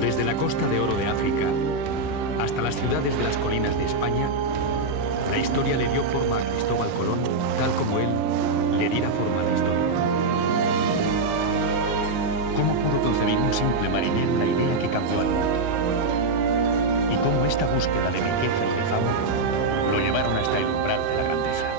Desde la Costa de Oro de África hasta las ciudades de las colinas de España, la historia le dio forma a Cristóbal Colón, tal como él le diera forma a la historia. ¿Cómo pudo concebir un simple marinero la idea que cambió al mundo? Y cómo esta búsqueda de riqueza y de fama lo llevaron hasta el umbral de la grandeza.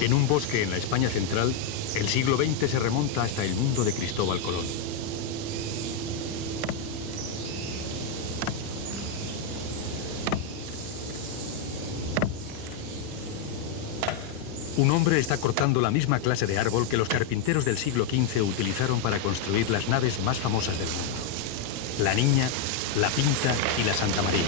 En un bosque en la España central, el siglo XX se remonta hasta el mundo de Cristóbal Colón. Un hombre está cortando la misma clase de árbol que los carpinteros del siglo XV utilizaron para construir las naves más famosas del mundo: la Niña, la Pinta y la Santa María.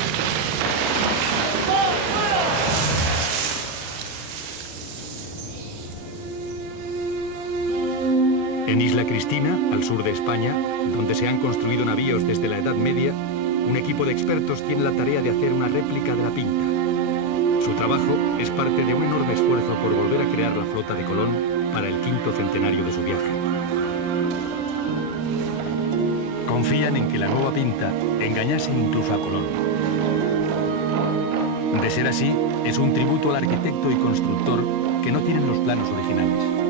En Isla Cristina, al sur de España, donde se han construido navíos desde la Edad Media, un equipo de expertos tiene la tarea de hacer una réplica de la Pinta. Su trabajo es parte de un enorme esfuerzo por volver a crear la flota de Colón para el 5º centenario de su viaje. Confían en que la nueva Pinta engañase incluso a Colón. De ser así, es un tributo al arquitecto y constructor que no tienen los planos originales.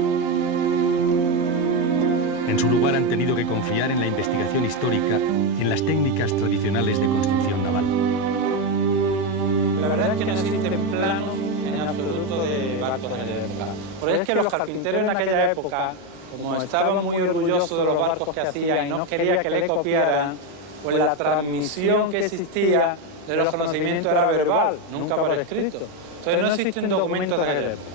En su lugar han tenido que confiar en la investigación histórica y en las técnicas tradicionales de construcción naval. La verdad es que no existen planos en absoluto de barcos en el mar. Por eso es que los carpinteros en aquella época, como estaban muy orgullosos de los barcos que hacían y no querían que le copiaran, pues la transmisión que existía de los conocimientos era verbal, nunca por escrito. Entonces no existen documentos de aquella época.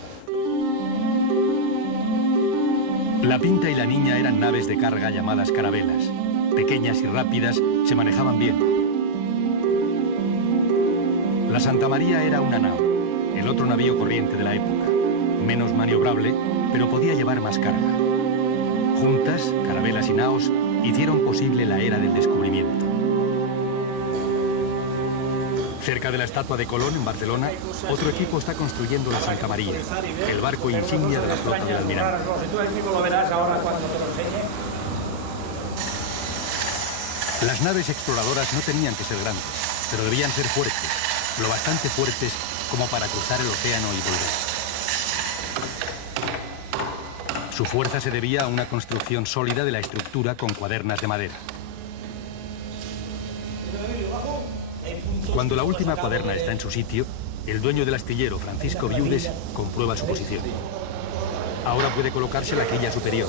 La Pinta y la Niña eran naves de carga llamadas carabelas. Pequeñas y rápidas, se manejaban bien. La Santa María era una nao, el otro navío corriente de la época. Menos maniobrable, pero podía llevar más carga. Juntas, carabelas y naos hicieron posible la era del descubrimiento. Cerca de la estatua de Colón, en Barcelona, otro equipo está construyendo la Santa María, el barco insignia de la flota del almirante. Las naves exploradoras no tenían que ser grandes, pero debían ser fuertes, lo bastante fuertes como para cruzar el océano y volver. Su fuerza se debía a una construcción sólida de la estructura con cuadernas de madera. Cuando la última cuaderna está en su sitio, el dueño del astillero, Francisco Viudes, comprueba su posición. Ahora puede colocarse la quilla superior.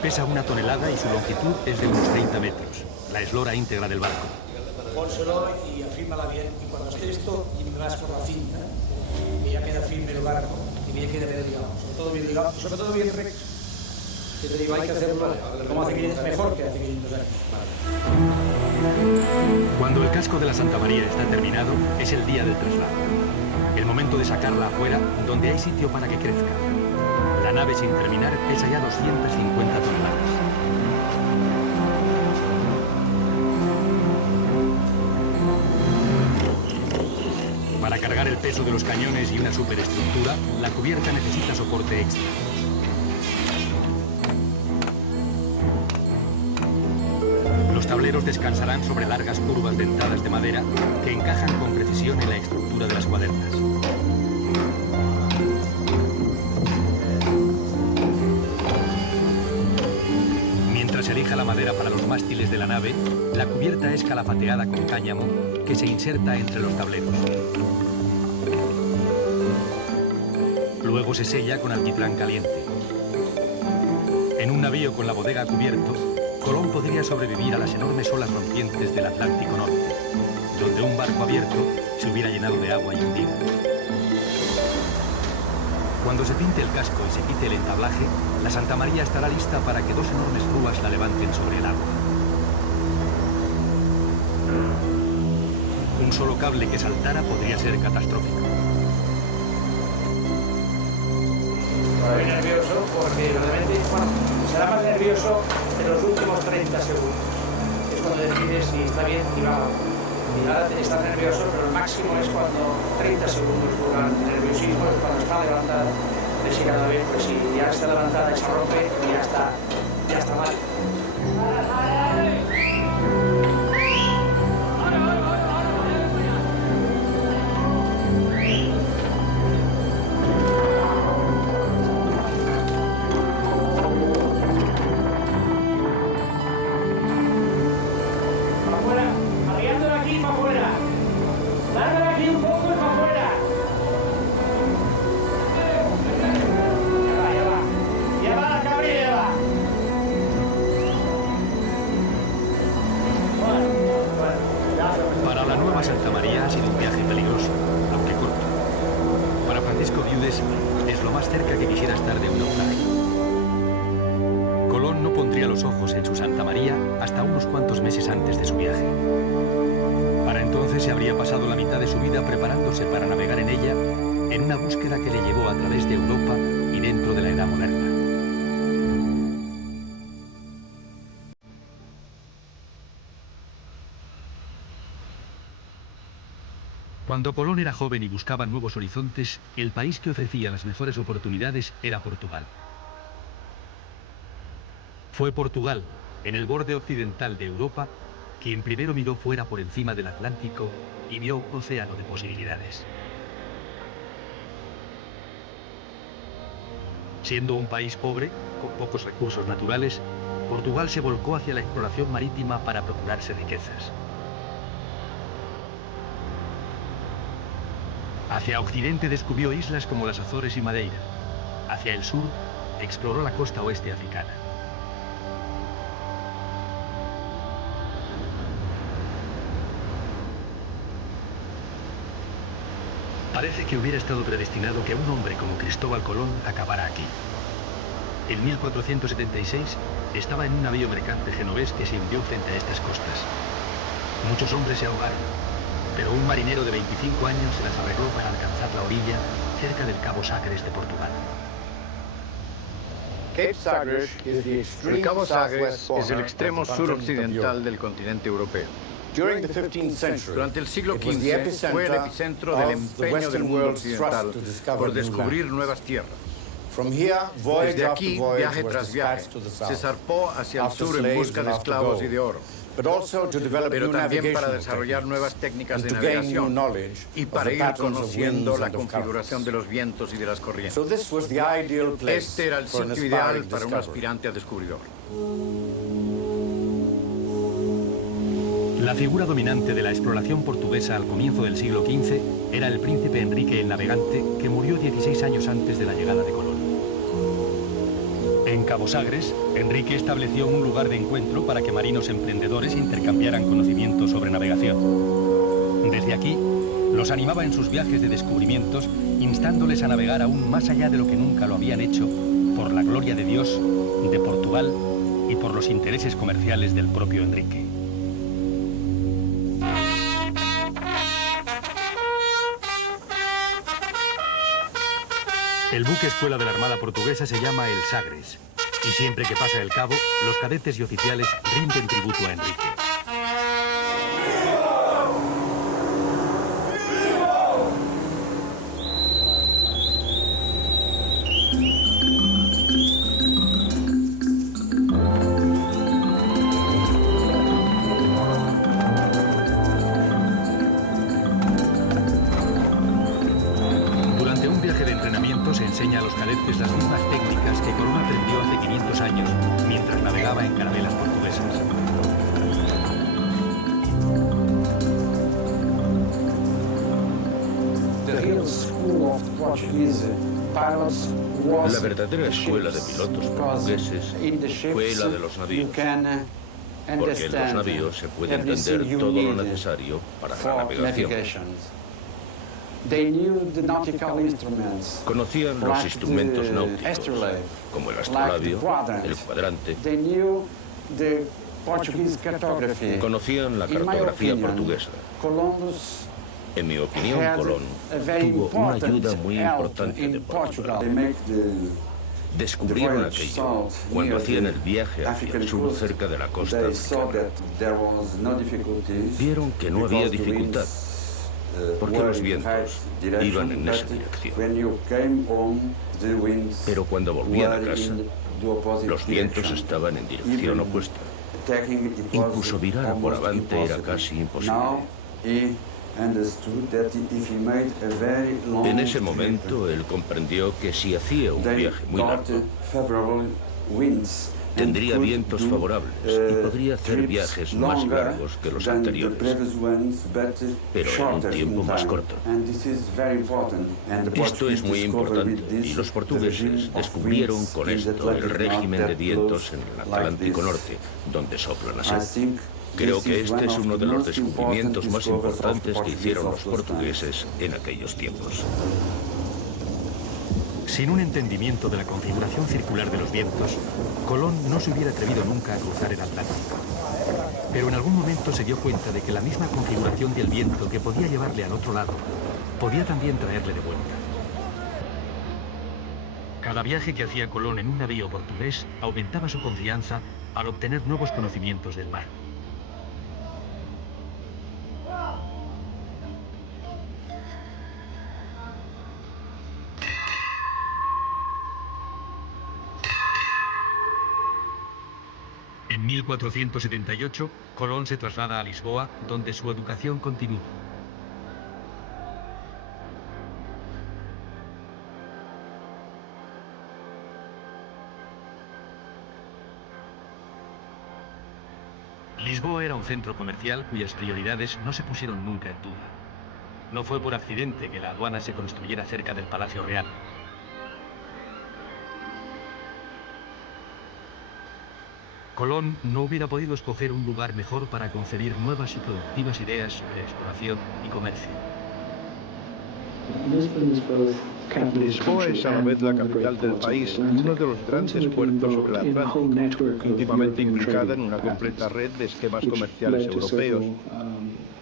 Pesa 1 tonelada y su longitud es de unos 30 metros, la eslora íntegra del barco. Pónselo y afírmala bien, y cuando esté esto, y me vas por la cinta, y ya queda firme el barco, y bien queda bien ligado, sobre todo bien ligado, sobre todo bien recto. Que te digo, hay que hacerlo como hace 500, mejor que hace 500 años. Cuando el casco de la Santa María está terminado, es el día del traslado. El momento de sacarla afuera, donde hay sitio para que crezca. La nave sin terminar pesa ya 250 toneladas. Para cargar el peso de los cañones y una superestructura, la cubierta necesita soporte extra. Los tableros descansarán sobre largas curvas dentadas de madera que encajan con precisión en la estructura de las cuadernas. Mientras se elija la madera para los mástiles de la nave, la cubierta es calafateada con cáñamo que se inserta entre los tableros. Luego se sella con alquitrán caliente. En un navío con la bodega cubierto, Colón podría sobrevivir a las enormes olas rompientes del Atlántico Norte, donde un barco abierto se hubiera llenado de agua y hundido. Cuando se pinte el casco y se quite el entablaje, la Santa María estará lista para que 2 enormes grúas la levanten sobre el agua. Un solo cable que saltara podría ser catastrófico. Estoy nervioso porque realmente, bueno, será más nervioso en los últimos 30 segundos. Es cuando decides si está bien y va. Y ahora está nervioso, pero el máximo es cuando 30 segundos dura el nerviosismo, es cuando está levantada. Ves si cada vez, pues si ya está levantada y se rompe, y ya está mal. Para la nueva Santa María ha sido un viaje peligroso, aunque corto. Para Francisco Viudes es lo más cerca que quisiera estar de un naufragio. Colón no pondría los ojos en su Santa María hasta unos cuantos meses antes de su viaje. Para entonces se habría pasado la mitad de su vida preparándose para navegar en ella en una búsqueda que le llevó a través de Europa y dentro de la Edad Moderna. Cuando Colón era joven y buscaba nuevos horizontes, el país que ofrecía las mejores oportunidades era Portugal. Fue Portugal, en el borde occidental de Europa, quien primero miró fuera por encima del Atlántico y vio un océano de posibilidades. Siendo un país pobre, con pocos recursos naturales, Portugal se volcó hacia la exploración marítima para procurarse riquezas. Hacia occidente descubrió islas como las Azores y Madeira. Hacia el sur, exploró la costa oeste africana. Parece que hubiera estado predestinado que un hombre como Cristóbal Colón acabara aquí. En 1476 estaba en un navío mercante genovés que se hundió frente a estas costas. Muchos hombres se ahogaron, pero un marinero de 25 años se las arregló para alcanzar la orilla cerca del Cabo Sagres de Portugal. El Cabo Sagres es el extremo suroccidental del continente europeo. Durante el siglo XV fue el epicentro del empeño del mundo occidental por descubrir nuevas tierras. Desde aquí, viaje tras viaje, se zarpó hacia el sur en busca de esclavos y de oro, pero también para desarrollar nuevas técnicas de navegación y para ir conociendo la configuración de los vientos y de las corrientes. Este era el sitio ideal para un aspirante a descubridor. La figura dominante de la exploración portuguesa al comienzo del siglo XV era el príncipe Enrique el Navegante, que murió 16 años antes de la llegada de Colón. En Cabo Sagres, Enrique estableció un lugar de encuentro para que marinos emprendedores intercambiaran conocimientos sobre navegación. Desde aquí, los animaba en sus viajes de descubrimientos, instándoles a navegar aún más allá de lo que nunca lo habían hecho, por la gloria de Dios, de Portugal y por los intereses comerciales del propio Enrique. El buque escuela de la Armada portuguesa se llama el Sagres, y siempre que pasa el cabo, los cadetes y oficiales rinden tributo a Enrique. Se enseña a los cadetes las mismas técnicas que Colón aprendió hace 500 años mientras navegaba en carabelas portuguesas. La verdadera escuela de pilotos portugueses fue la de los navíos, porque en los navíos se puede entender todo lo necesario para la navegación. Conocían los instrumentos náuticos, como el astrolabio, el cuadrante. Conocían la cartografía portuguesa. En mi opinión, Colón tuvo una ayuda muy importante de Portugal. Descubrieron aquello cuando hacían el viaje hacia el sur cerca de la costa africana. Vieron que no había dificultad, porque los vientos iban en esa dirección. Pero cuando volvían a casa, los vientos estaban en dirección opuesta. Incluso virar por avante era casi imposible. En ese momento, él comprendió que si hacía un viaje muy largo, tendría vientos favorables y podría hacer viajes más largos que los anteriores, pero en un tiempo más corto. Esto es muy importante y los portugueses descubrieron con esto el régimen de vientos en el Atlántico Norte, donde soplan así. Creo que este es uno de los descubrimientos más importantes que hicieron los portugueses en aquellos tiempos. Sin un entendimiento de la configuración circular de los vientos, Colón no se hubiera atrevido nunca a cruzar el Atlántico. Pero en algún momento se dio cuenta de que la misma configuración del viento que podía llevarle al otro lado, podía también traerle de vuelta. Cada viaje que hacía Colón en un navío portugués aumentaba su confianza al obtener nuevos conocimientos del mar. En 1478, Colón se traslada a Lisboa, donde su educación continúa. Lisboa era un centro comercial cuyas prioridades no se pusieron nunca en duda. No fue por accidente que la aduana se construyera cerca del Palacio Real. Colón no hubiera podido escoger un lugar mejor para concebir nuevas y productivas ideas sobre exploración y comercio. Lisboa es a la vez la capital del país y uno de los grandes puertos sobre el Atlántico, íntimamente implicada en una completa red de esquemas comerciales europeos,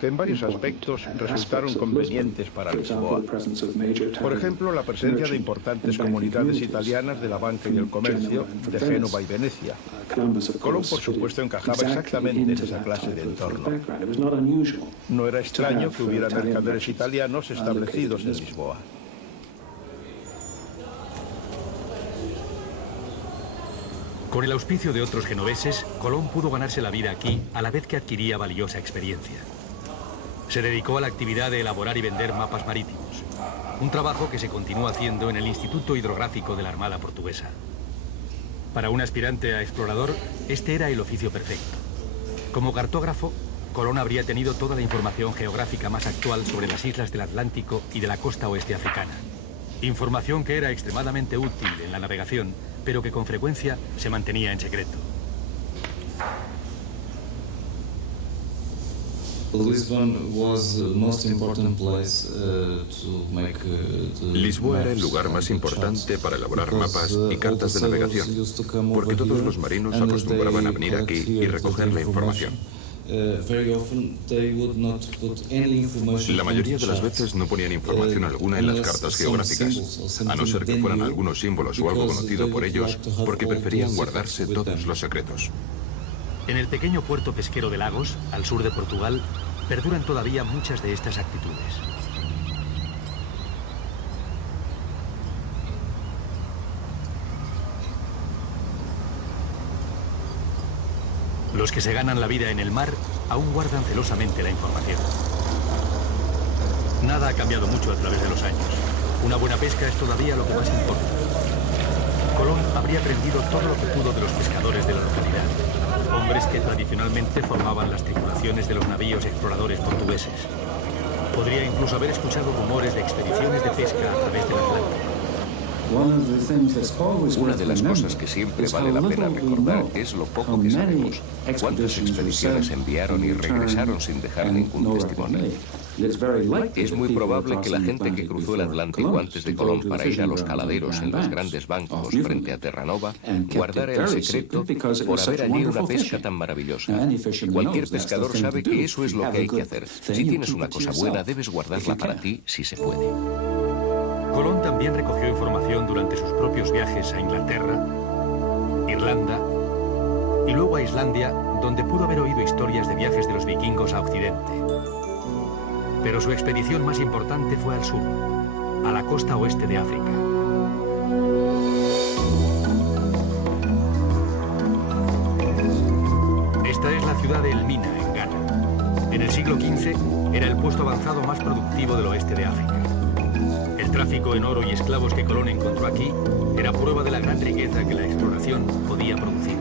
que en varios aspectos resultaron convenientes para Lisboa. Por ejemplo, la presencia de importantes comunidades italianas de la banca y el comercio de Génova y Venecia. Colón, por supuesto, encajaba exactamente en esa clase de entorno. No era extraño que hubiera mercaderes italianos establecidos en Lisboa. Con el auspicio de otros genoveses, Colón pudo ganarse la vida aquí a la vez que adquiría valiosa experiencia. Se dedicó a la actividad de elaborar y vender mapas marítimos, un trabajo que se continúa haciendo en el Instituto Hidrográfico de la Armada Portuguesa. Para un aspirante a explorador, este era el oficio perfecto. Como cartógrafo, Colón habría tenido toda la información geográfica más actual sobre las islas del Atlántico y de la costa oeste africana. Información que era extremadamente útil en la navegación, pero que con frecuencia se mantenía en secreto. Lisboa era el lugar más importante para elaborar mapas y cartas de navegación, porque todos los marinos acostumbraban a venir aquí y recoger la información. La mayoría de las veces no ponían información alguna en las cartas geográficas, a no ser que fueran algunos símbolos o algo conocido por ellos, porque preferían guardarse todos los secretos. En el pequeño puerto pesquero de Lagos, al sur de Portugal, perduran todavía muchas de estas actitudes. Los que se ganan la vida en el mar aún guardan celosamente la información. Nada ha cambiado mucho a través de los años. Una buena pesca es todavía lo que más importa. Colón habría aprendido todo lo que pudo de los pescadores de la localidad, hombres que tradicionalmente formaban las tripulaciones de los navíos exploradores portugueses. Podría incluso haber escuchado rumores de expediciones de pesca a través del Atlántico. Una de las cosas que siempre vale la pena recordar es lo poco que sabemos. Cuántas expediciones enviaron y regresaron sin dejar ningún testimonio. Es muy probable que la gente que cruzó el Atlántico antes de Colón para ir a los caladeros en los grandes bancos frente a Terranova guardara el secreto por haber allí una pesca tan maravillosa. Cualquier pescador sabe que eso es lo que hay que hacer. Si tienes una cosa buena, debes guardarla para ti si se puede. Colón también recogió información durante sus propios viajes a Inglaterra, Irlanda y luego a Islandia, donde pudo haber oído historias de viajes de los vikingos a Occidente. Pero su expedición más importante fue al sur, a la costa oeste de África. Esta es la ciudad de Elmina, en Ghana. En el siglo XV era el puesto avanzado más productivo del oeste de África. El tráfico en oro y esclavos que Colón encontró aquí era prueba de la gran riqueza que la exploración podía producir.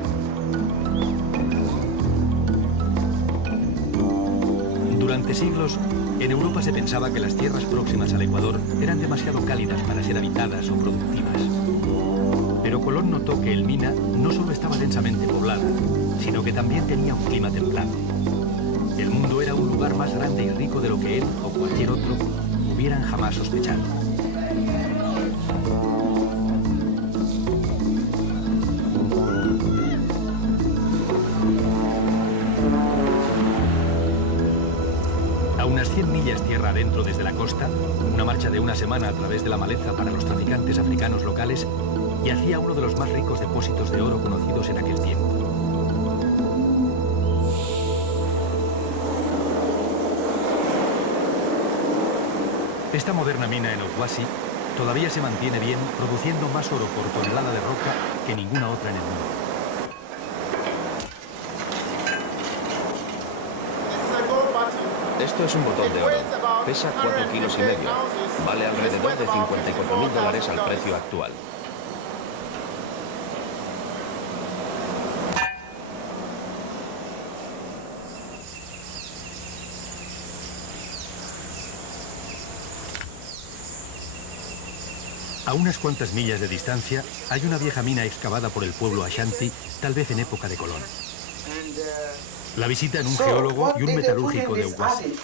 Durante siglos, en Europa se pensaba que las tierras próximas al Ecuador eran demasiado cálidas para ser habitadas o productivas. Pero Colón notó que Elmina no solo estaba densamente poblada, sino que también tenía un clima templado. El mundo era un lugar más grande y rico de lo que él o cualquier otro hubieran jamás sospechado. A unas 100 millas tierra adentro desde la costa, una marcha de una semana a través de la maleza para los traficantes africanos locales, yacía uno de los más ricos depósitos de oro conocidos en aquel tiempo. Esta moderna mina en Obuasi todavía se mantiene bien, produciendo más oro por tonelada de roca que ninguna otra en el mundo. Esto es un botón de oro. Pesa 4,5 kilos. Vale alrededor de $54.000 al precio actual. A unas cuantas millas de distancia hay una vieja mina excavada por el pueblo Ashanti, tal vez en época de Colón. La visitan un geólogo y un metalúrgico de Obuasi.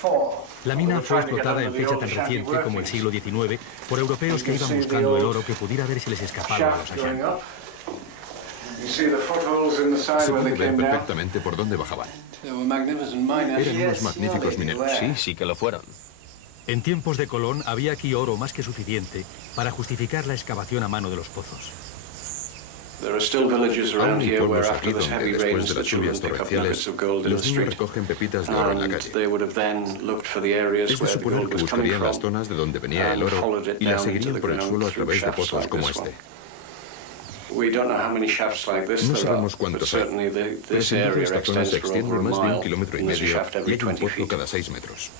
La mina fue explotada en fecha tan reciente como el siglo XIX por europeos que iban buscando el oro que pudiera ver si les escapaba a los Ashanti. Se puede ver perfectamente por dónde bajaban. Eran unos magníficos mineros. Sí que lo fueron. En tiempos de Colón había aquí oro más que suficiente para justificar la excavación a mano de los pozos. Aún hay pueblos aquí donde, después de las lluvias torrenciales, los niños recogen pepitas de oro en la calle. Es de suponer que buscarían las zonas de donde venía el oro y las seguirían por el suelo a través de pozos como este. No sabemos cuántos hay, pero sin duda esta zona se extiende más de 1,5 kilómetros y hay un pozo cada 6 metros.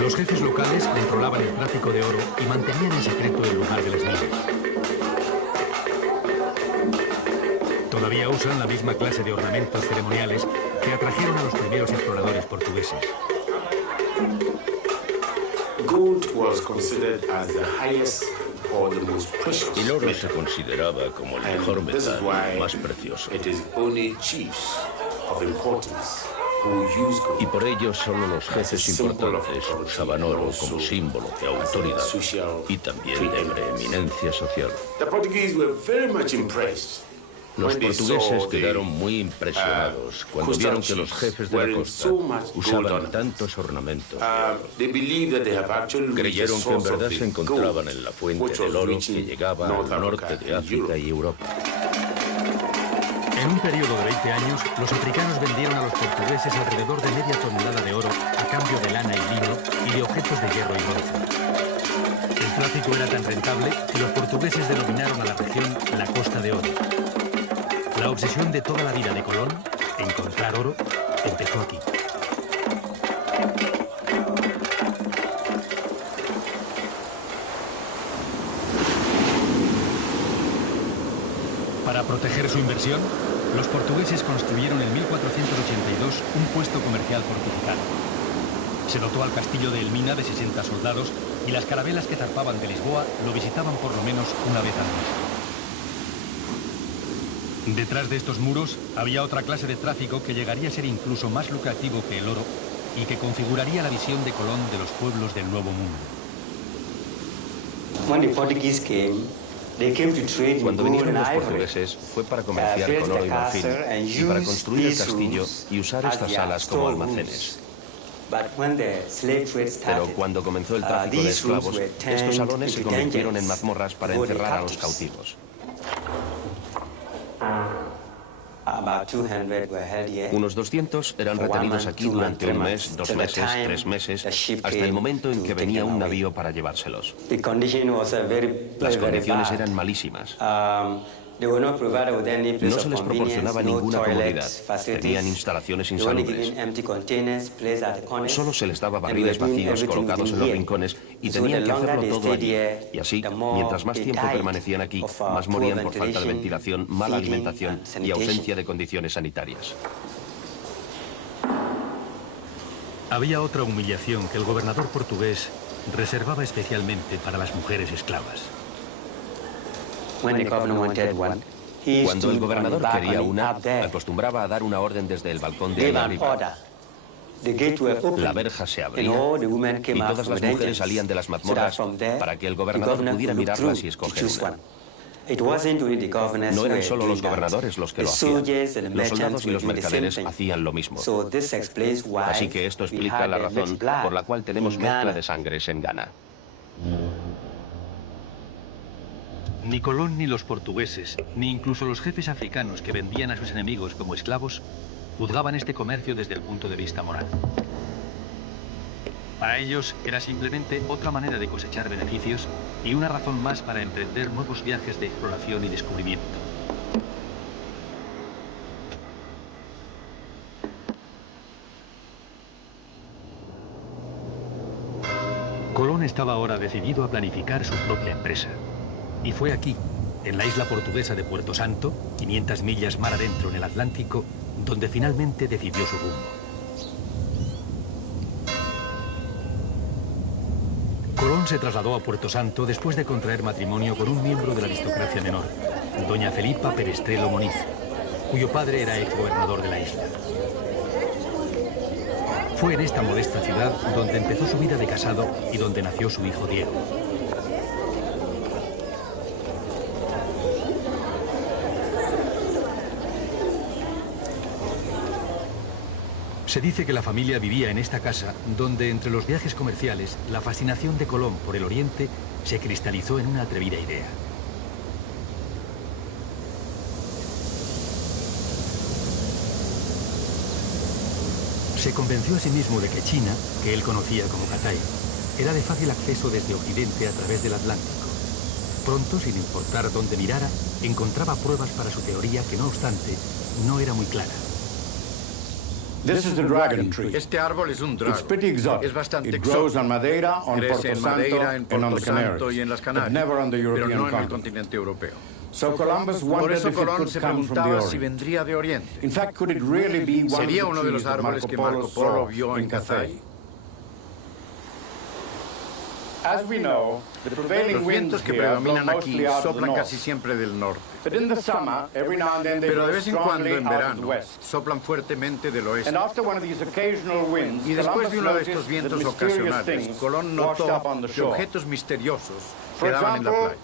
Los jefes locales controlaban el tráfico de oro y mantenían en secreto el lugar de las minas. Todavía usan la misma clase de ornamentos ceremoniales que atrajeron a los primeros exploradores portugueses. El oro se consideraba como el mejor metal, más precioso. Y por ello solo los jefes importantes usaban oro como símbolo de autoridad y también de preeminencia social. Los portugueses quedaron muy impresionados cuando vieron que los jefes de la costa usaban tantos ornamentos de oro. Creyeron que en verdad se encontraban en la fuente del oro que llegaba al norte de África y Europa. En un periodo de 20 años, los africanos vendieron a los portugueses alrededor de media tonelada de oro a cambio de lana y lino y de objetos de hierro y bronce. El tráfico era tan rentable que los portugueses denominaron a la región la Costa de Oro. La obsesión de toda la vida de Colón, encontrar oro, empezó aquí. Para proteger su inversión, los portugueses construyeron en 1482 un puesto comercial fortificado. Se dotó al castillo de Elmina de 60 soldados y las carabelas que zarpaban de Lisboa lo visitaban por lo menos una vez al mes. Detrás de estos muros había otra clase de tráfico que llegaría a ser incluso más lucrativo que el oro y que configuraría la visión de Colón de los pueblos del Nuevo Mundo. Cuando vinieron los portugueses fue para comerciar con oro y marfil y para construir el castillo y usar estas salas como almacenes. Pero cuando comenzó el tráfico de esclavos, estos salones se convirtieron en mazmorras para encerrar a los cautivos. Unos 200 eran retenidos aquí durante un mes, 2 meses, 3 meses, hasta el momento en que venía un navío para llevárselos. Las condiciones eran malísimas. No se les proporcionaba ninguna comodidad. Tenían instalaciones insalubres. Solo se les daba barriles vacíos colocados en los rincones y tenían que hacerlo todo allí. Y así, mientras más tiempo permanecían aquí, más morían por falta de ventilación, mala alimentación y ausencia de condiciones sanitarias. Había otra humillación que el gobernador portugués reservaba especialmente para las mujeres esclavas. Cuando el gobernador quería una, acostumbraba a dar una orden desde el balcón de ahí arriba. La verja se abría y todas las mujeres salían de las mazmorras para que el gobernador pudiera mirarlas y escoger una. No eran solo los gobernadores los que lo hacían. Los soldados y los mercaderes hacían lo mismo. Así que esto explica la razón por la cual tenemos mezcla de sangres en Ghana. Ni Colón ni los portugueses, ni incluso los jefes africanos que vendían a sus enemigos como esclavos, juzgaban este comercio desde el punto de vista moral. Para ellos era simplemente otra manera de cosechar beneficios y una razón más para emprender nuevos viajes de exploración y descubrimiento. Colón estaba ahora decidido a planificar su propia empresa. Y fue aquí, en la isla portuguesa de Puerto Santo, 500 millas mar adentro en el Atlántico, donde finalmente decidió su rumbo. Colón se trasladó a Puerto Santo después de contraer matrimonio con un miembro de la aristocracia menor, doña Felipa Perestrelo Moniz, cuyo padre era exgobernador de la isla. Fue en esta modesta ciudad donde empezó su vida de casado y donde nació su hijo Diego. Se dice que la familia vivía en esta casa, donde entre los viajes comerciales, la fascinación de Colón por el Oriente se cristalizó en una atrevida idea. Se convenció a sí mismo de que China, que él conocía como Cathay, era de fácil acceso desde Occidente a través del Atlántico. Pronto, sin importar dónde mirara, encontraba pruebas para su teoría que, no obstante, no era muy clara. Este árbol es un dragon. Es bastante exótico. Crece en Madeira, en Porto Santo y en las Canarias, pero no en el continente europeo. Por eso Colón se preguntaba si vendría de Oriente. ¿Sería uno de los árboles que Marco Polo vio en Cathay? Los vientos que predominan aquí soplan casi siempre del norte. Pero de vez en cuando, en verano, soplan fuertemente del oeste. Y después de uno de estos vientos ocasionales, Colón notó que objetos misteriosos quedaban en la playa.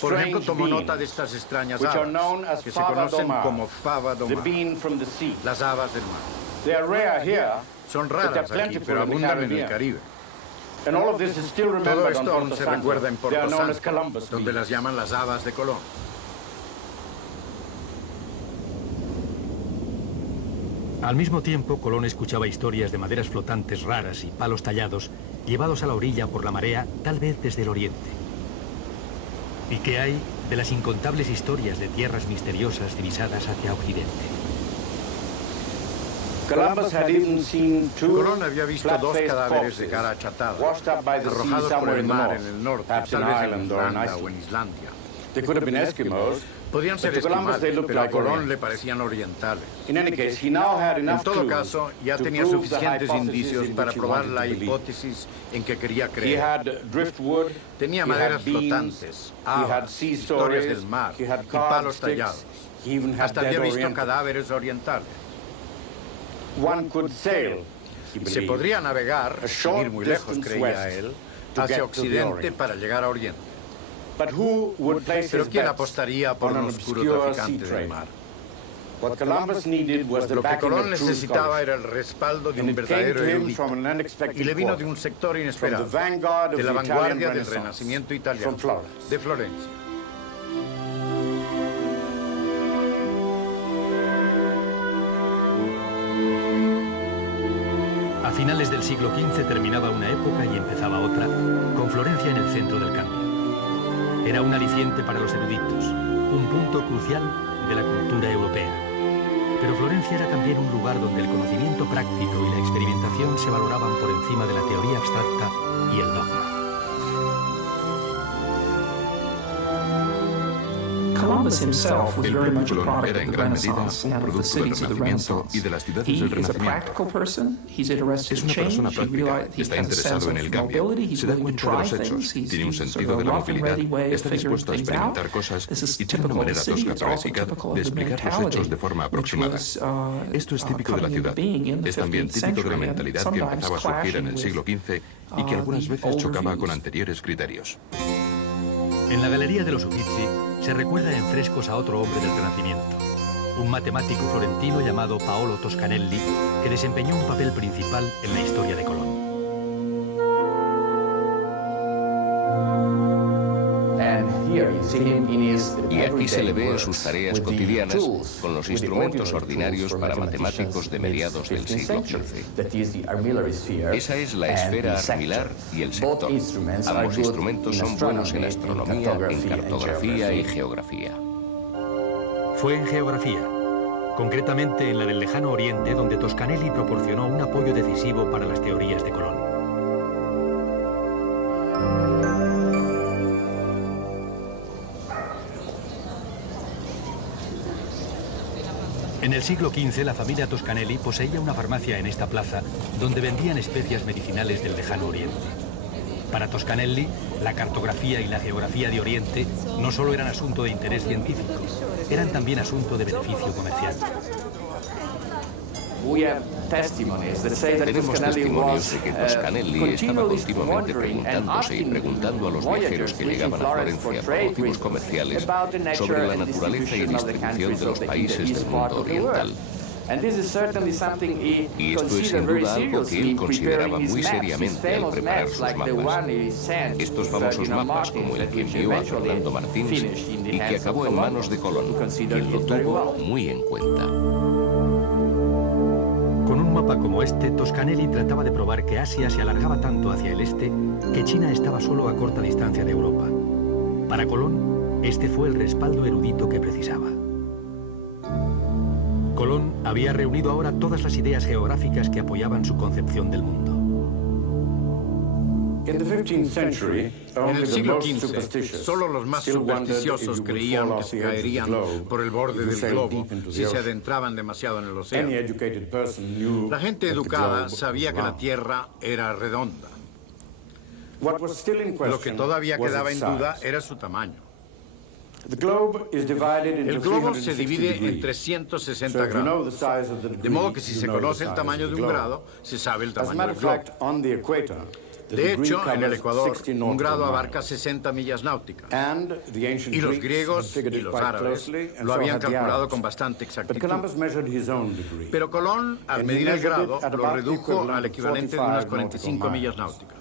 Por ejemplo, tomó nota de estas extrañas habas, que se conocen como fava do mar, las habas del mar. Son raras aquí, pero abundan en el Caribe. Todo esto aún se recuerda en Porto Santo, donde las llaman las habas de Colón. Al mismo tiempo, Colón escuchaba historias de maderas flotantes raras y palos tallados, llevados a la orilla por la marea, tal vez desde el oriente. ¿Y qué hay de las incontables historias de tierras misteriosas divisadas hacia Occidente? Colón había visto 2 cadáveres de cara achatada, arrojados por el mar en el norte, tal vez en Irlanda o en Islandia. Podían ser esquimales, pero a Colón le parecían orientales. En todo caso, ya tenía suficientes indicios para probar la hipótesis en que quería creer. Tenía maderas flotantes, habas, historias del mar y palos tallados. Hasta había visto cadáveres orientales. Se podría navegar, sin ir muy lejos, creía él, hacia Occidente para llegar a Oriente. Pero ¿quién apostaría por un oscuro traficante del mar? Lo que Colón necesitaba era el respaldo de un verdadero erudito, y le vino de un sector inesperado, de la vanguardia del Renacimiento italiano, de Florencia. A finales del siglo XV terminaba una época y empezaba otra, con Florencia en el centro del cambio. Era un aliciente para los eruditos, un punto crucial de la cultura europea. Pero Florencia era también un lugar donde el conocimiento práctico y la experimentación se valoraban por encima de la teoría abstracta y el dogma. El propio Colón era en gran medida un producto del Renacimiento y de las ciudades del Renacimiento. Es una persona práctica, está interesado en el cambio, se da cuenta de los hechos, tiene un sentido de la movilidad, está dispuesto a experimentar cosas y tiene una manera tosca pero eficaz de explicar los hechos de forma aproximada. Esto es típico de la ciudad, es también típico de la mentalidad que empezaba a surgir en el siglo XV y que algunas veces chocaba con anteriores criterios. En la Galería de los Uffizi se recuerda en frescos a otro hombre del Renacimiento, un matemático florentino llamado Paolo Toscanelli, que desempeñó un papel principal en la historia de Colón. Y aquí se le ve en sus tareas cotidianas con los instrumentos ordinarios para matemáticos de mediados del siglo XV. Esa es la esfera armilar y el sector. Ambos instrumentos son buenos en astronomía, en cartografía y geografía. Fue en geografía, concretamente en la del lejano oriente, donde Toscanelli proporcionó un apoyo decisivo para las teorías de Colón. En el siglo XV, la familia Toscanelli poseía una farmacia en esta plaza donde vendían especias medicinales del lejano oriente. Para Toscanelli, la cartografía y la geografía de Oriente no solo eran asunto de interés científico, eran también asunto de beneficio comercial. Tenemos testimonios de que Toscanelli estaba continuamente preguntándose y preguntando a los viajeros que llegaban a Florencia por motivos comerciales sobre la naturaleza y distribución de los países del mundo oriental. Y esto es sin duda algo que él consideraba muy seriamente al preparar sus mapas. Estos famosos mapas, como el que envió a Fernando Martins y que acabó en manos de Colón, quien lo tuvo muy en cuenta. Con un mapa como este, Toscanelli trataba de probar que Asia se alargaba tanto hacia el este que China estaba solo a corta distancia de Europa. Para Colón, este fue el respaldo erudito que precisaba. Colón había reunido ahora todas las ideas geográficas que apoyaban su concepción del mundo. En el siglo XV, solo los más supersticiosos creían que se caerían por el borde del globo si se adentraban demasiado en el océano. La gente educada sabía que la Tierra era redonda. Lo que todavía quedaba en duda era su tamaño. El globo se divide en 360 grados, de modo que si se conoce el tamaño de un grado, se sabe el tamaño del globo. De hecho, en el Ecuador, un grado abarca 60 millas náuticas. Y los griegos y los árabes lo habían calculado con bastante exactitud. Pero Colón, al medir el grado, lo redujo al equivalente de unas 45 millas náuticas.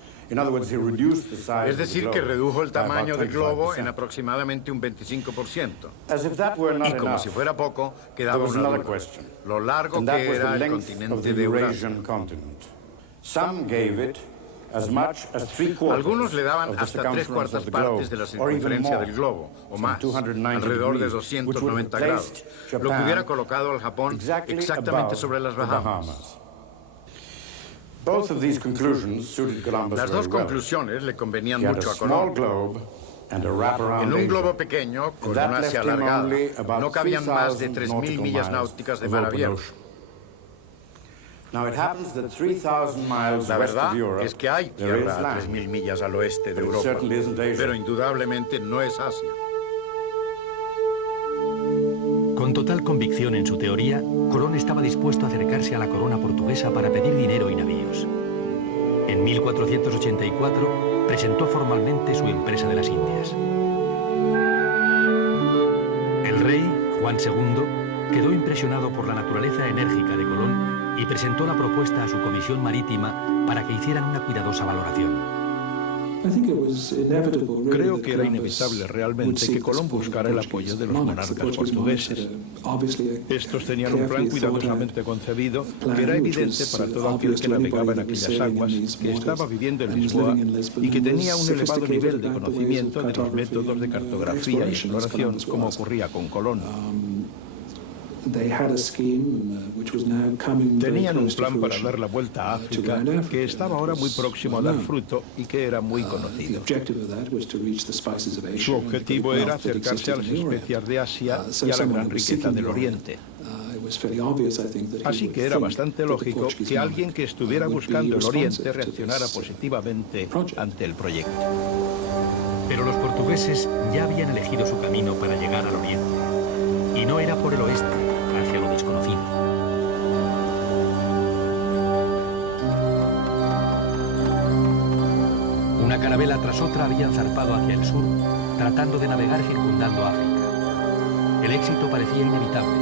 Es decir, que redujo el tamaño del globo en aproximadamente un 25%. Y como si fuera poco, quedaba una duda: lo largo que era el continente de Eurasia. Algunos le daban hasta 3/4 partes de la circunferencia del globo, o más, alrededor de 290 grados, lo que hubiera colocado al Japón exactamente sobre las Bahamas. Las dos conclusiones le convenían mucho a Colón. En un globo pequeño, con una asia alargada, no cabían más de 3.000 millas náuticas de mar abierto. La verdad es que hay tierra a 3.000 millas al oeste de Europa, pero indudablemente no es Asia. Con total convicción en su teoría, Colón estaba dispuesto a acercarse a la corona portuguesa para pedir dinero y navíos. En 1484 presentó formalmente su empresa de las Indias. El rey, Juan II, quedó impresionado por la naturaleza enérgica de Colón y presentó la propuesta a su comisión marítima para que hicieran una cuidadosa valoración. Creo que era inevitable realmente que Colón buscara el apoyo de los monarcas portugueses. Estos tenían un plan cuidadosamente concebido que era evidente para todo aquel que navegaba en aquellas aguas, que estaba viviendo en Lisboa y que tenía un elevado nivel de conocimiento de los métodos de cartografía y exploración, como ocurría con Colón. Tenían un plan para dar la vuelta a África que estaba ahora muy próximo a dar fruto y que era muy conocido. Su objetivo era acercarse a las especias de Asia y a la gran riqueza del Oriente. Así que era bastante lógico que alguien que estuviera buscando el Oriente reaccionara positivamente ante el proyecto. Pero los portugueses ya habían elegido su camino para llegar al Oriente, y no era por el oeste, hacia lo desconocido. Una carabela tras otra habían zarpado hacia el sur, tratando de navegar circundando África. El éxito parecía inevitable.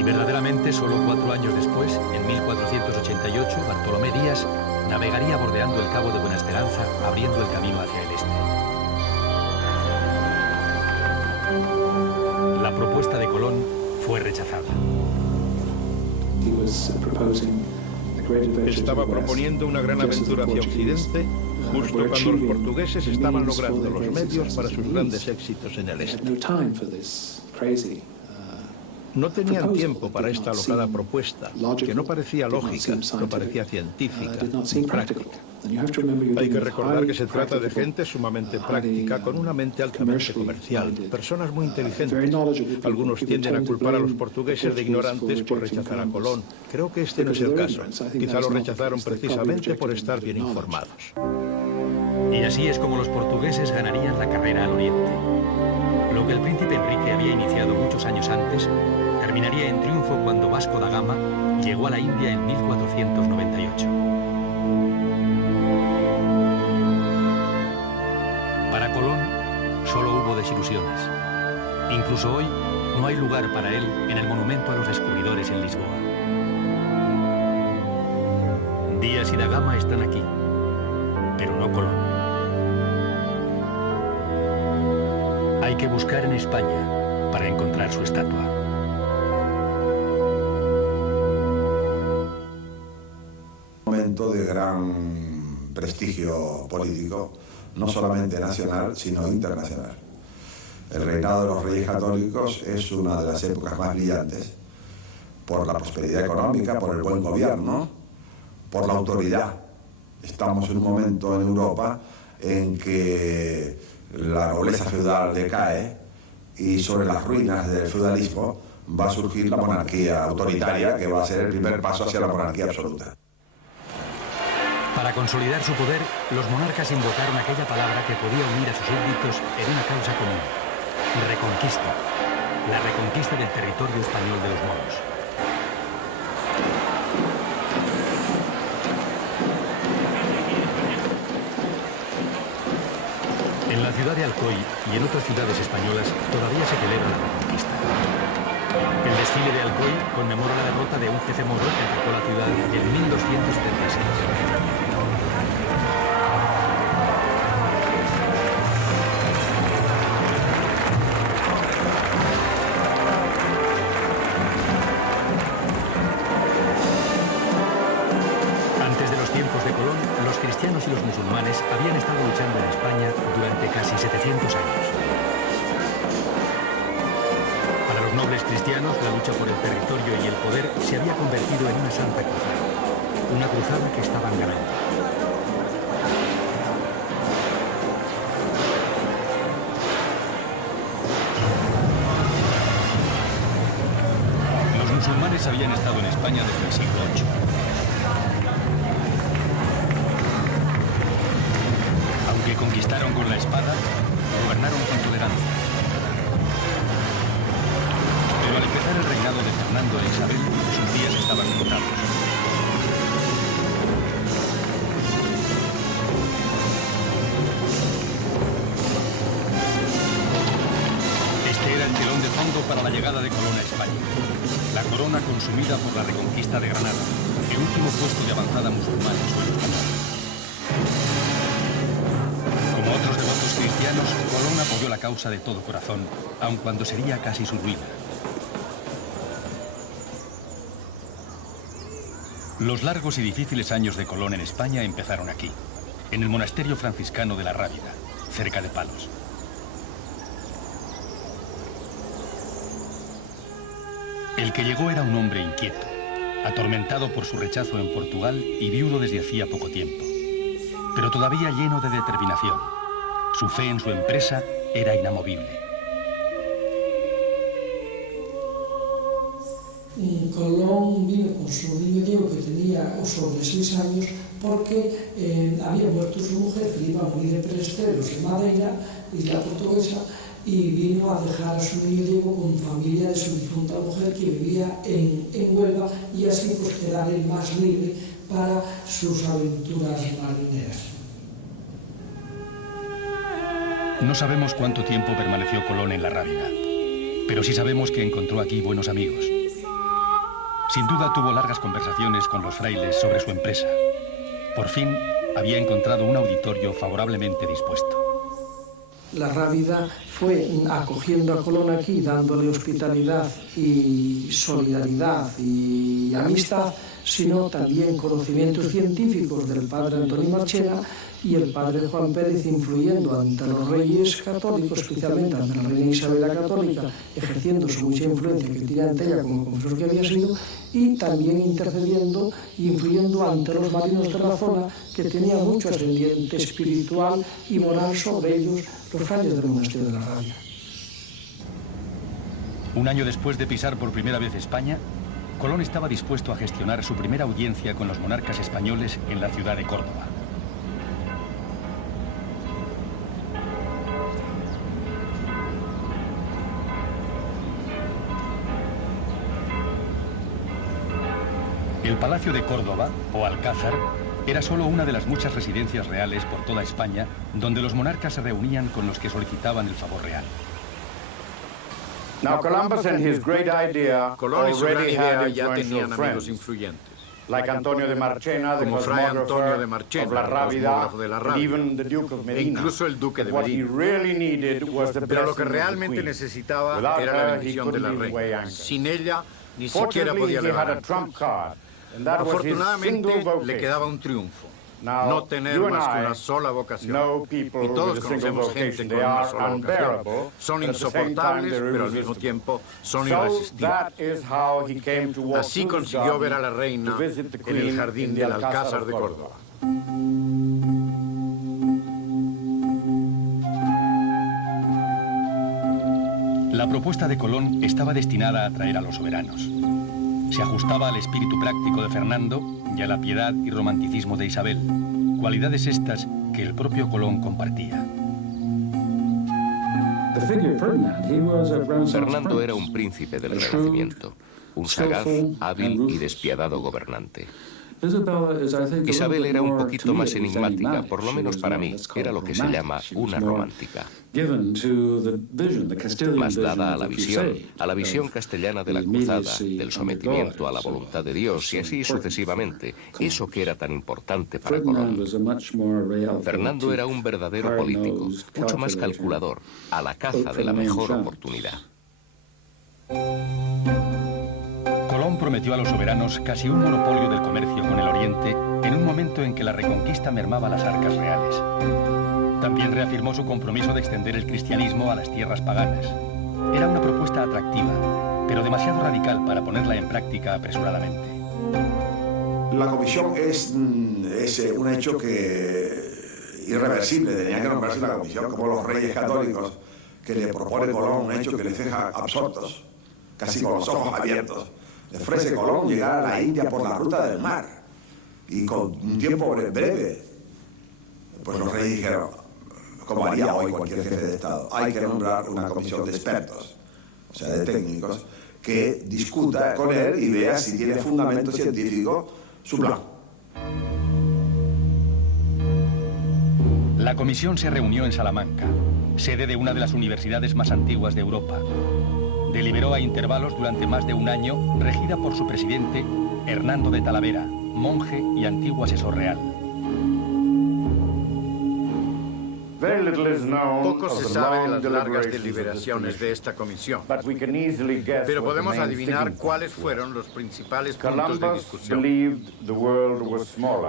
Y verdaderamente, solo 4 años después, en 1488, Bartolomé Díaz navegaría bordeando el Cabo de Buena Esperanza, abriendo el camino hacia el este. La propuesta de Colón fue rechazada. Estaba proponiendo una gran aventura hacia Occidente, justo cuando los portugueses estaban logrando los medios para sus grandes éxitos en el este. No tenían tiempo para esta alocada propuesta, que no parecía lógica, no parecía científica, ni práctica. Hay que recordar que se trata de gente sumamente práctica, con una mente altamente comercial, personas muy inteligentes. Algunos tienden a culpar a los portugueses de ignorantes por rechazar a Colón. Creo que este no es el caso. Quizá lo rechazaron precisamente por estar bien informados. Y así es como los portugueses ganarían la carrera al Oriente. Lo que el príncipe Enrique había iniciado muchos años antes terminaría en triunfo cuando Vasco da Gama llegó a la India en 1498. Para Colón solo hubo desilusiones. Incluso hoy no hay lugar para él en el monumento a los descubridores en Lisboa. Díaz y da Gama están aquí, pero no Colón. Hay que buscar en España para encontrar su estatua. Un momento de gran prestigio político, no solamente nacional, sino internacional. El reinado de los reyes católicos es una de las épocas más brillantes por la prosperidad económica, por el buen gobierno, por la autoridad. Estamos en un momento en Europa en que la nobleza feudal decae y sobre las ruinas del feudalismo va a surgir la monarquía autoritaria, que va a ser el primer paso hacia la monarquía absoluta. Para consolidar su poder, los monarcas invocaron aquella palabra que podía unir a sus súbditos en una causa común: reconquista. La reconquista del territorio español de los moros. En la ciudad de Alcoy y en otras ciudades españolas todavía se celebra la Reconquista. El desfile de Alcoy conmemora la derrota de un jefe moro que atacó la ciudad en 1276. Los cristianos y los musulmanes habían estado luchando en España durante casi 700 años. Para los nobles cristianos, la lucha por el territorio y el poder se había convertido en una santa cruzada. Una cruzada que estaban ganando. Los musulmanes habían estado en España desde el siglo VIII. Que conquistaron con la espada, gobernaron con tolerancia. Pero al empezar el reinado de Fernando e Isabel, sus días estaban contados. Este era el telón de fondo para la llegada de Colón a España. consumida por la reconquista de Granada, el último puesto de avanzada musulmán en suelo español. Como otros devotos cristianos, Colón apoyó la causa de todo corazón, aun cuando sería casi su ruina. Los largos y difíciles años de Colón en España empezaron aquí, en el monasterio franciscano de la Rábida, cerca de Palos. El que llegó era un hombre inquieto, atormentado por su rechazo en Portugal y viudo desde hacía poco tiempo, pero todavía lleno de determinación. Su fe en su empresa era inamovible. Colón vino con su niño Diego, que tenía sobre 6 años, porque había muerto su mujer, Felipa Morí de Presteros, en Madeira, isla portuguesa, y vino a dejar a su niño Diego con familia de su difunta mujer que vivía en Huelva, y así pues quedar él más libre para sus aventuras marineras. No sabemos cuánto tiempo permaneció Colón en la Rábida, pero sí sabemos que encontró aquí buenos amigos. Sin duda tuvo largas conversaciones con los frailes sobre su empresa. Por fin había encontrado un auditorio favorablemente dispuesto. La Rábida fue acogiendo a Colón aquí, dándole hospitalidad y solidaridad y amistad, sino también conocimientos científicos del padre Antonio Marchena y el padre Juan Pérez, influyendo ante los reyes católicos, especialmente ante la reina Isabel la Católica, ejerciendo su mucha influencia que tenía ante ella como confesor que había sido, y también intercediendo e influyendo ante los marinos de la zona, que tenían mucho ascendiente espiritual y moral sobre ellos, los frailes del monasterio de la Rábida. Un año después de pisar por primera vez España, Colón estaba dispuesto a gestionar su primera audiencia con los monarcas españoles en la ciudad de Córdoba. El Palacio de Córdoba, o Alcázar, era solo una de las muchas residencias reales por toda España donde los monarcas se reunían con los que solicitaban el favor real. Colón y su gran idea ya tenían amigos influyentes, como Fray Antonio de Marchena, el cosmógrafo de la Rábida, e incluso el duque de Medina. Pero lo que realmente necesitaba era la bendición de la reina. Sin ella, ni siquiera podía levantar. Afortunadamente, le quedaba un triunfo: no tener más que una sola vocación. Y todos conocemos gente con una sola vocación. Son insoportables, pero al mismo tiempo son irresistibles. Así consiguió ver a la reina en el jardín del Alcázar de Córdoba. La propuesta de Colón estaba destinada a atraer a los soberanos. Se ajustaba al espíritu práctico de Fernando y a la piedad y romanticismo de Isabel, cualidades estas que el propio Colón compartía. Fernando era un príncipe del Renacimiento, un sagaz, hábil y despiadado gobernante. Isabel era un poquito más enigmática, por lo menos para mí, era lo que se llama una romántica. Más dada a la visión castellana de la cruzada, del sometimiento a la voluntad de Dios y así sucesivamente, eso que era tan importante para Colón. Fernando era un verdadero político, mucho más calculador, a la caza de la mejor oportunidad. Colón prometió a los soberanos casi un monopolio del comercio con el Oriente en un momento en que la reconquista mermaba las arcas reales. También reafirmó su compromiso de extender el cristianismo a las tierras paganas. Era una propuesta atractiva, pero demasiado radical para ponerla en práctica apresuradamente. La comisión es un hecho irreversible, tenía que nombrarse la comisión, como los reyes católicos, que le propone Colón un hecho que les deja absortos, casi con los ojos abiertos. Le ofrece Colón llegar a la India por la ruta del mar, y con un tiempo breve. Pues los reyes dijeron, como haría hoy cualquier jefe de Estado, hay que nombrar una comisión de expertos, o sea, de técnicos, que discuta con él y vea si tiene fundamento científico su plan. La comisión se reunió en Salamanca, sede de una de las universidades más antiguas de Europa. deliberó a intervalos durante más de un año, regida por su presidente, Hernando de Talavera, monje y antiguo asesor real. Poco se sabe de las largas deliberaciones de esta comisión, pero podemos adivinar cuáles fueron los principales puntos de discusión.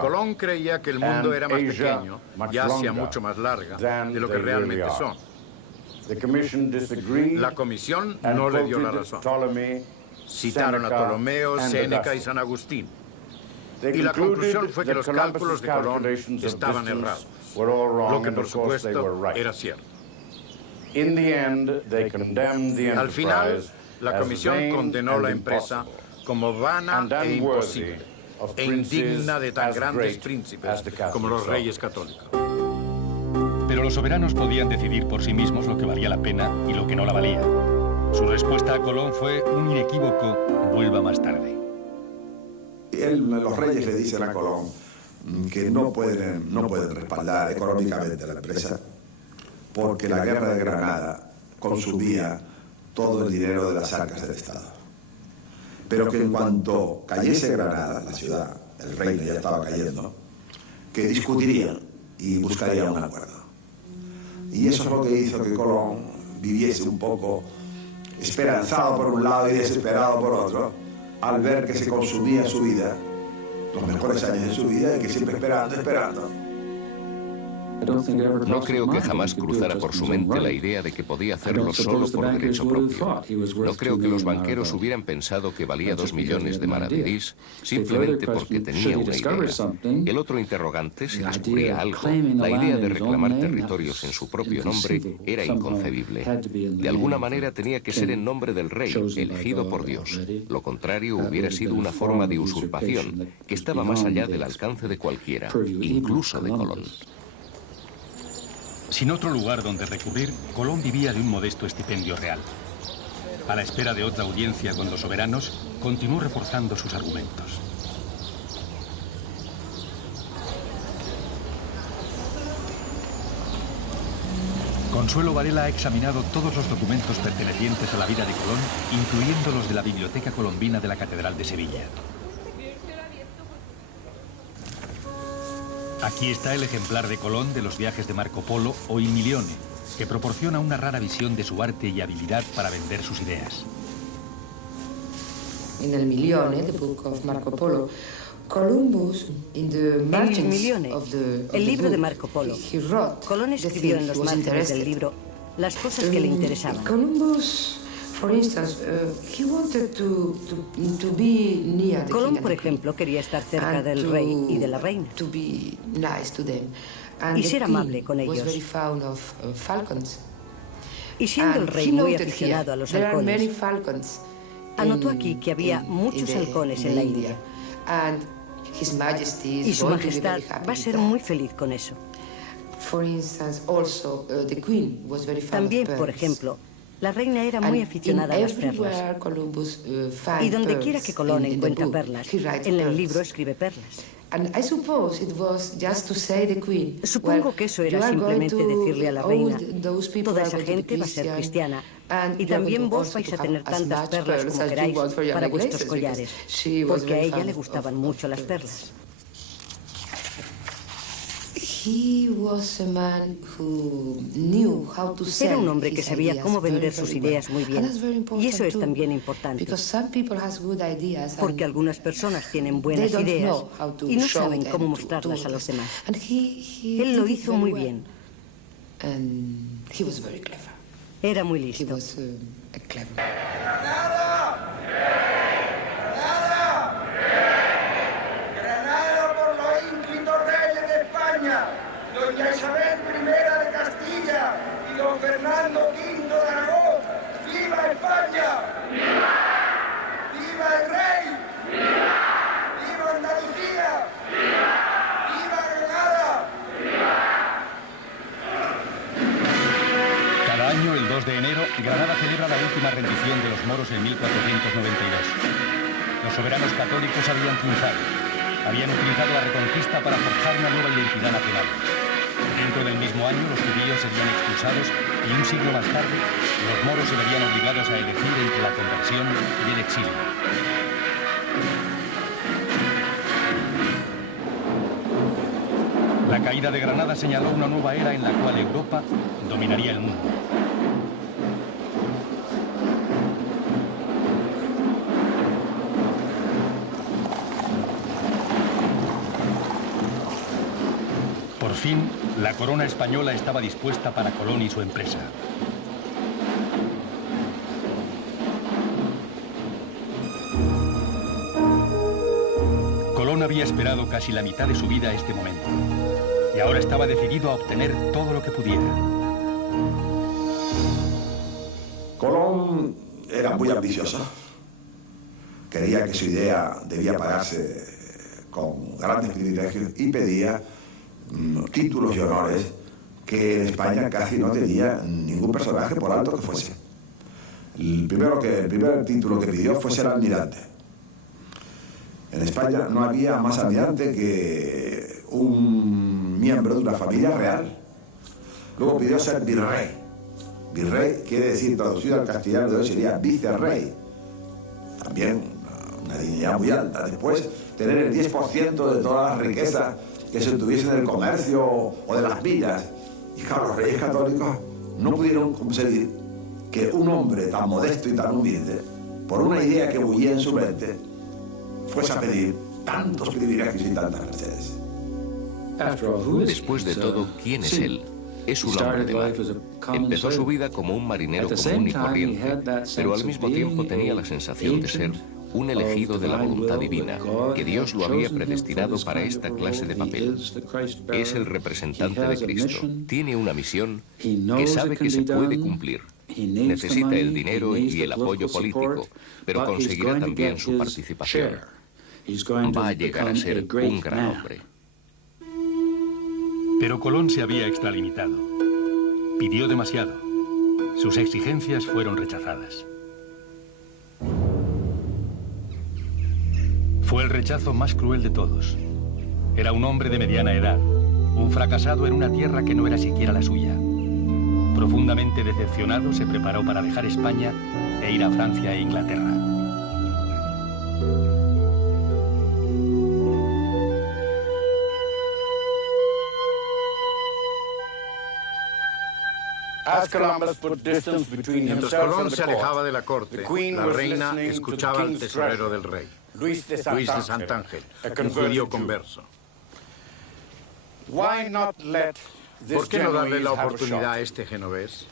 Colón creía que el mundo era más pequeño y Asia mucho más larga de lo que realmente son. La comisión no le dio la razón. Citaron a Ptolomeo, Séneca y San Agustín. Y la conclusión fue que los cálculos de Colón estaban errados, lo que por supuesto era cierto. Al final, la comisión condenó la empresa como vana e imposible, e indigna de tan grandes príncipes como los reyes católicos. Pero los soberanos podían decidir por sí mismos lo que valía la pena y lo que no la valía. Su respuesta a Colón fue un inequívoco «vuelva más tarde». Los reyes le dicen a Colón que no pueden respaldar económicamente la empresa porque la guerra de Granada consumía todo el dinero de las arcas del Estado. Pero que en cuanto cayese Granada, la ciudad, el reino ya estaba cayendo, que discutirían y buscarían un acuerdo. Y eso es lo que hizo que Colón viviese un poco esperanzado por un lado y desesperado por otro, al ver que se consumía su vida, los mejores años de su vida, y que siempre esperando. No creo que jamás cruzara por su mente la idea de que podía hacerlo solo por derecho propio. No creo que los banqueros hubieran pensado que valía 2 millones de maravedís simplemente porque tenía una idea. El otro interrogante, si descubría algo, la idea de reclamar territorios en su propio nombre era inconcebible. De alguna manera tenía que ser en nombre del rey, elegido por Dios. Lo contrario hubiera sido una forma de usurpación que estaba más allá del alcance de cualquiera, incluso de Colón. Sin otro lugar donde recurrir, Colón vivía de un modesto estipendio real. A la espera de otra audiencia con los soberanos, continuó reforzando sus argumentos. Consuelo Varela ha examinado todos los documentos pertenecientes a la vida de Colón, incluyendo los de la Biblioteca Colombina de la Catedral de Sevilla. Aquí está el ejemplar de Colón de los viajes de Marco Polo o Il Milione, que proporciona una rara visión de su arte y habilidad para vender sus ideas. En el Milione, the book of Marco Polo, Columbus, in the margins of el libro de Marco Polo, Colón escribió en los márgenes del libro las cosas que le interesaban. Columbus, for instance, he wanted to be near the Colón, king por ejemplo, quería estar cerca del rey y de la reina. To be nice to them. Y ser amable con ellos. Was very fond of falcons. Y siendo el rey muy aficionado a los halcones, anotó aquí que había muchos halcones en la India. Y su majestad va a ser muy feliz con eso. También, por ejemplo, la reina era muy aficionada a las perlas. Y donde quiera que Colón encuentra perlas, en el libro escribe perlas. Supongo que eso era simplemente decirle a la reina: toda esa gente va a ser cristiana, y también vos vais a tener tantas perlas como queráis para vuestros collares, porque a ella le gustaban mucho las perlas. Era un hombre que sabía cómo vender sus ideas muy bien, y eso es también importante, porque algunas personas tienen buenas ideas y no saben cómo mostrarlas a los demás. Él lo hizo muy bien. Era muy listo. Doña Isabel I de Castilla y don Fernando V de Aragón. ¡Viva España! ¡Viva! ¡Viva el rey! ¡Viva! ¡Viva Andalucía! ¡Viva! ¡Viva Granada! ¡Viva! Cada año, el 2 de enero, Granada celebra la última rendición de los moros en 1492. Los soberanos católicos habían triunfado. Habían utilizado la Reconquista para forjar una nueva identidad nacional. Dentro del mismo año, los judíos serían expulsados y un siglo más tarde, los moros se verían obligados a elegir entre la conversión y el exilio. La caída de Granada señaló una nueva era en la cual Europa dominaría el mundo. Por fin, la corona española estaba dispuesta para Colón y su empresa. Colón había esperado casi la mitad de su vida a este momento, y ahora estaba decidido a obtener todo lo que pudiera. Colón era muy ambicioso. Creía que su idea debía pagarse con grandes privilegios y pedía títulos y honores que en España casi no tenía ningún personaje, por alto que fuese. El primer título que pidió fue ser almirante. En España no había más almirante que un miembro de una familia real. Luego pidió ser virrey. Virrey quiere decir, traducido al castellano de hoy, sería vicerrey. También una dignidad muy alta. Después, tener el 10% de todas las riquezas que se tuviesen en el comercio o de las minas. Y claro, los reyes católicos no pudieron conseguir que un hombre tan modesto y tan humilde, por una idea que bullía en su mente, fuese a pedir tantos privilegios y tantas mercedes. Después de todo, ¿quién es él? Es un hombre de mar. Empezó su vida como un marinero común y corriente, pero al mismo tiempo tenía la sensación de ser un elegido de la voluntad divina, que Dios lo había predestinado para esta clase de papel. Es el representante de Cristo. Tiene una misión que sabe que se puede cumplir. Necesita el dinero y el apoyo político, pero conseguirá también su participación. Va a llegar a ser un gran hombre. Pero Colón se había extralimitado. Pidió demasiado. Sus exigencias fueron rechazadas. Fue el rechazo más cruel de todos. Era un hombre de mediana edad, un fracasado en una tierra que no era siquiera la suya. Profundamente decepcionado, se preparó para dejar España e ir a Francia e Inglaterra. Mientras Colón se alejaba de la corte, la reina escuchaba al tesorero del rey, Luis de Santángel, un judío converso. ¿Por qué no darle la oportunidad a este genovés?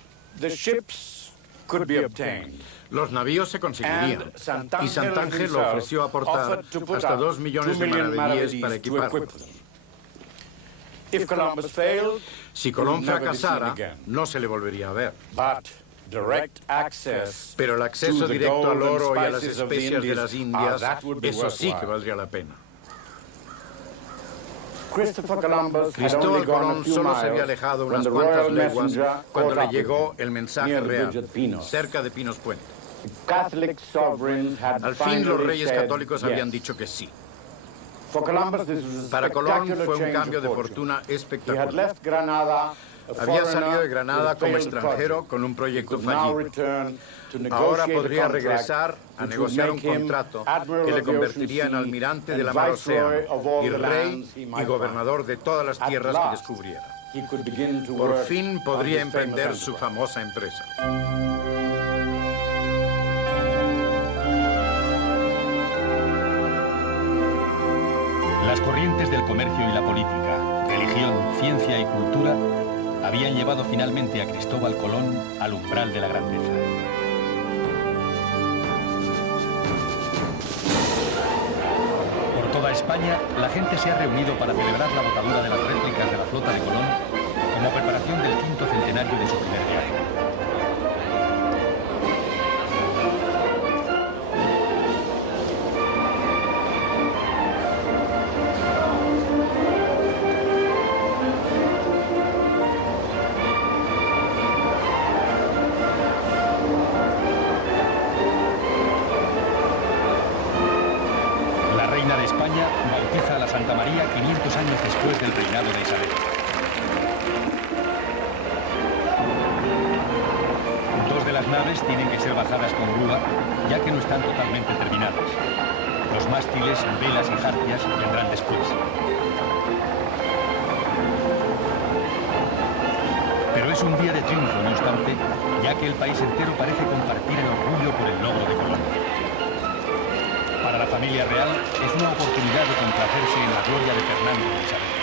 Los navíos se conseguirían, y Santángel lo ofreció aportar hasta 2 millones de maravedíes para equiparlos. Si Colón fracasara, no se le volvería a ver. Pero el acceso directo al oro y a las especias de las Indias, eso sí que valdría la pena. Cristóbal Colón solo se había alejado unas cuantas leguas cuando le llegó el mensaje real, cerca de Pinos Puente. Al fin los reyes católicos habían dicho que sí. Para Colón fue un cambio de fortuna espectacular. Había salido de Granada como extranjero con un proyecto fallido. Ahora podría regresar a negociar un contrato que le convertiría en almirante de la mar Océano, y rey y gobernador de todas las tierras que descubriera. Por fin podría emprender su famosa empresa. Las corrientes del comercio y la política, religión, ciencia y cultura habían llevado finalmente a Cristóbal Colón al umbral de la grandeza. Por toda España, la gente se ha reunido para celebrar la botadura de las réplicas de la flota de Colón como preparación del 5º centenario de su primer viaje. La reina de España bautiza a la Santa María 500 años después del reinado de Isabel. naves tienen que ser bajadas con grúa, ya que no están totalmente terminadas. Los mástiles, velas y jarcias vendrán después. Pero es un día de triunfo, no obstante, ya que el país entero parece compartir el orgullo por el logro de Colón. Para la familia real es una oportunidad de complacerse en la gloria de Fernando y Isabel.